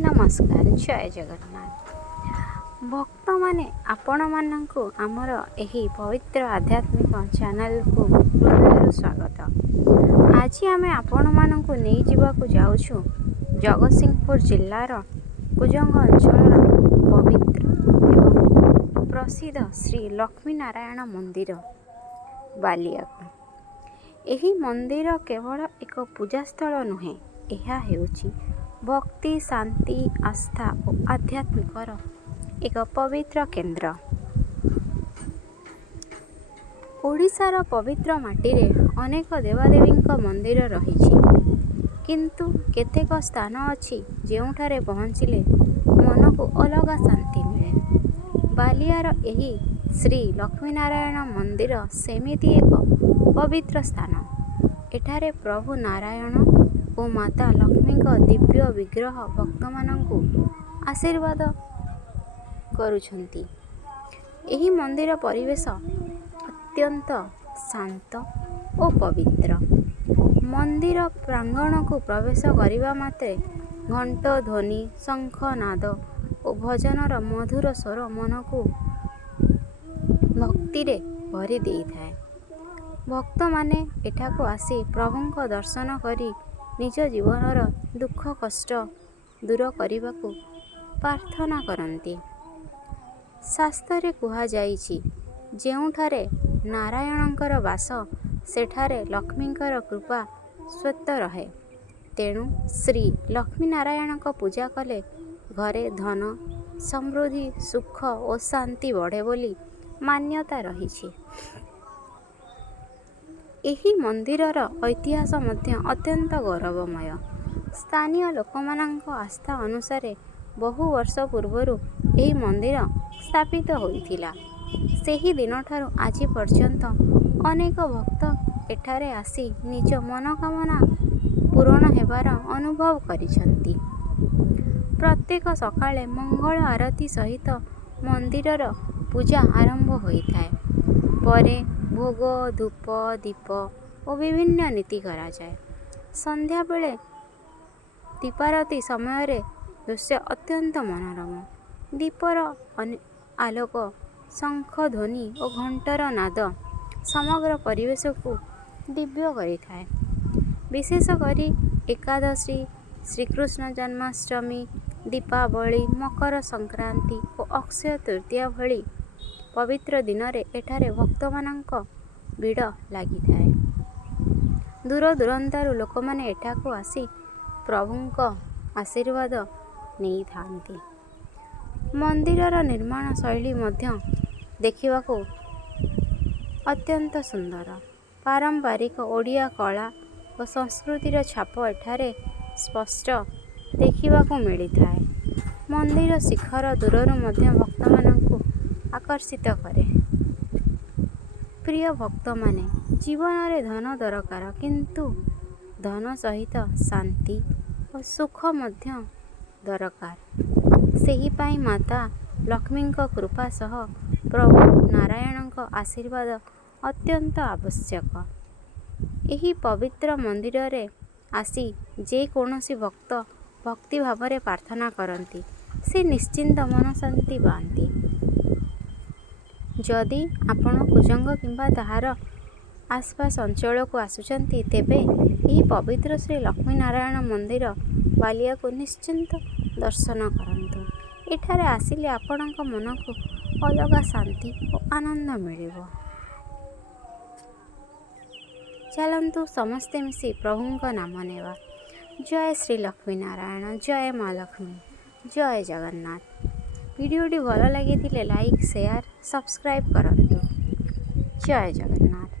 नमस्कार जय जगन्नाथ भक्त माने आपण मानंकु आमर एही पवित्र आध्यात्मिक चैनल को हृदय स्वागत। आज आम आपण मानंकु नहीं जीवाकु जाउछु जगतसिंहपुर जिल्लार कुजंग अंचल पवित्र एवं प्रसिद्ध श्री लक्ष्मी नारायण मंदिर बालिया। एही मंदिर केवल एक पूजास्थल नुहे, यह हेउची भक्ति शांति आस्था और आध्यात्मिकर एक पवित्र केन्द्र। ओडिशार पवित्र माटी रे अनेक देवादेवी मंदिर रही, किंतु केतेक स्थान अच्छी जेउठारे पहुँचले मन को अलग शांति मिले। बालियार एही श्री लक्ष्मी नारायण मंदिर सेमिति एक पवित्र स्थान। एठारे प्रभु नारायण और माता लक्ष्मी दिव्य विग्रह भक्त मानंकु आशीर्वाद करुछंती। एही मंदिर परिवेश अत्यंत शांत और पवित्र। मंदिर प्रांगण को प्रवेश करिबा मात्रे घंट ध्वनि शंख नाद और भजनर मधुर स्वर मन को भक्ति रे भरी देई थाए। भक्त माने एठाको आसी प्रभुंक दर्शन करी निज जीवनर दुख कष्ट दूर करने को प्रार्थना करती। शास्त्र कहा जाइछि जेउठारे नारायणंकर वास सेठारे लक्ष्मींकर कृपा स्वत रहे। तेणु श्री लक्ष्मी नारायण पूजा कले घरे धन समृद्धि सुख और शांति बढ़े बोली मान्यता रही। एही मंदिरर ऐतिहास मध्य अत्यंत गौरवमय। स्थानीय लोकमानंक आस्था अनुसार बहु वर्ष पूर्वरु एही मंदिर स्थापित होइथिला। सेही दिन ठारू आज पर्यंत अनेक भक्त एठारे आसी निज मनोकामना पूरण हेबार अनुभव करिसंती। प्रत्येक सकाळे मंगल आरती सहित मंदिरर पूजा आरंभ होइथाए। परे भोग धूप दीप और विभिन्न नीति करा जाए। संध्या बेले दीपारती समय रे दृश्य अत्यंत मनोरम। दीपर आलोक शंख ध्वनि और घंटर नाद समग्र परिवेश को दिव्य करिथाए। विशेष करी एकादशी श्रीकृष्ण जन्माष्टमी दीपावली मकर संक्रांति और अक्षय तृतीया भली पवित्र दिन रे एठारे भक्त मानंक भिड़ लगी थाए। दूर दूरांतारू लोक माने एठाको आसी प्रभुंक आशीर्वाद नहीं थांती। मंदिरर निर्माण शैली मध्य देखिबाको अत्यंत सुंदर। पारंपरिक ओडिया कला और संस्कृतिर छाप एठारे स्पष्ट देखिबाको मिली थाए। मंदिर शिखर दूररू मध्य भक्त मानंकु आकर्षित करे। प्रिय भक्त माने जीवन रे धन दरकार, किंतु धन सहित शांति और सुख मध्य दरकार। सेही पाई माता लक्ष्मी कृपा सह प्रभु नारायण आशीर्वाद अत्यंत आवश्यक। एही पवित्र मंदिर रे आसी जे कोनोसी भक्त भक्ति भाव रे प्रार्थना करती से निश्चिंत मन शांति पाती। जदि आपण कुजंग किंबा ताहार आसपास अंचल को आसुचंती तेबे यही पवित्र श्री लक्ष्मी नारायण मंदिर बालिया को निश्चिंत दर्शन करंतु। एठारे आसिले आपणक मन को अलग शांति और आनंद मिलिबो। चलंतु समस्ते मिसी प्रभुंक नाम नेवा। जय श्री लक्ष्मी नारायण, जय माँ लक्ष्मी, जय जगन्नाथ। वीडियोटी भल लगी लाइक शेयर सब्सक्राइब करंतु। जय जगन्नाथ।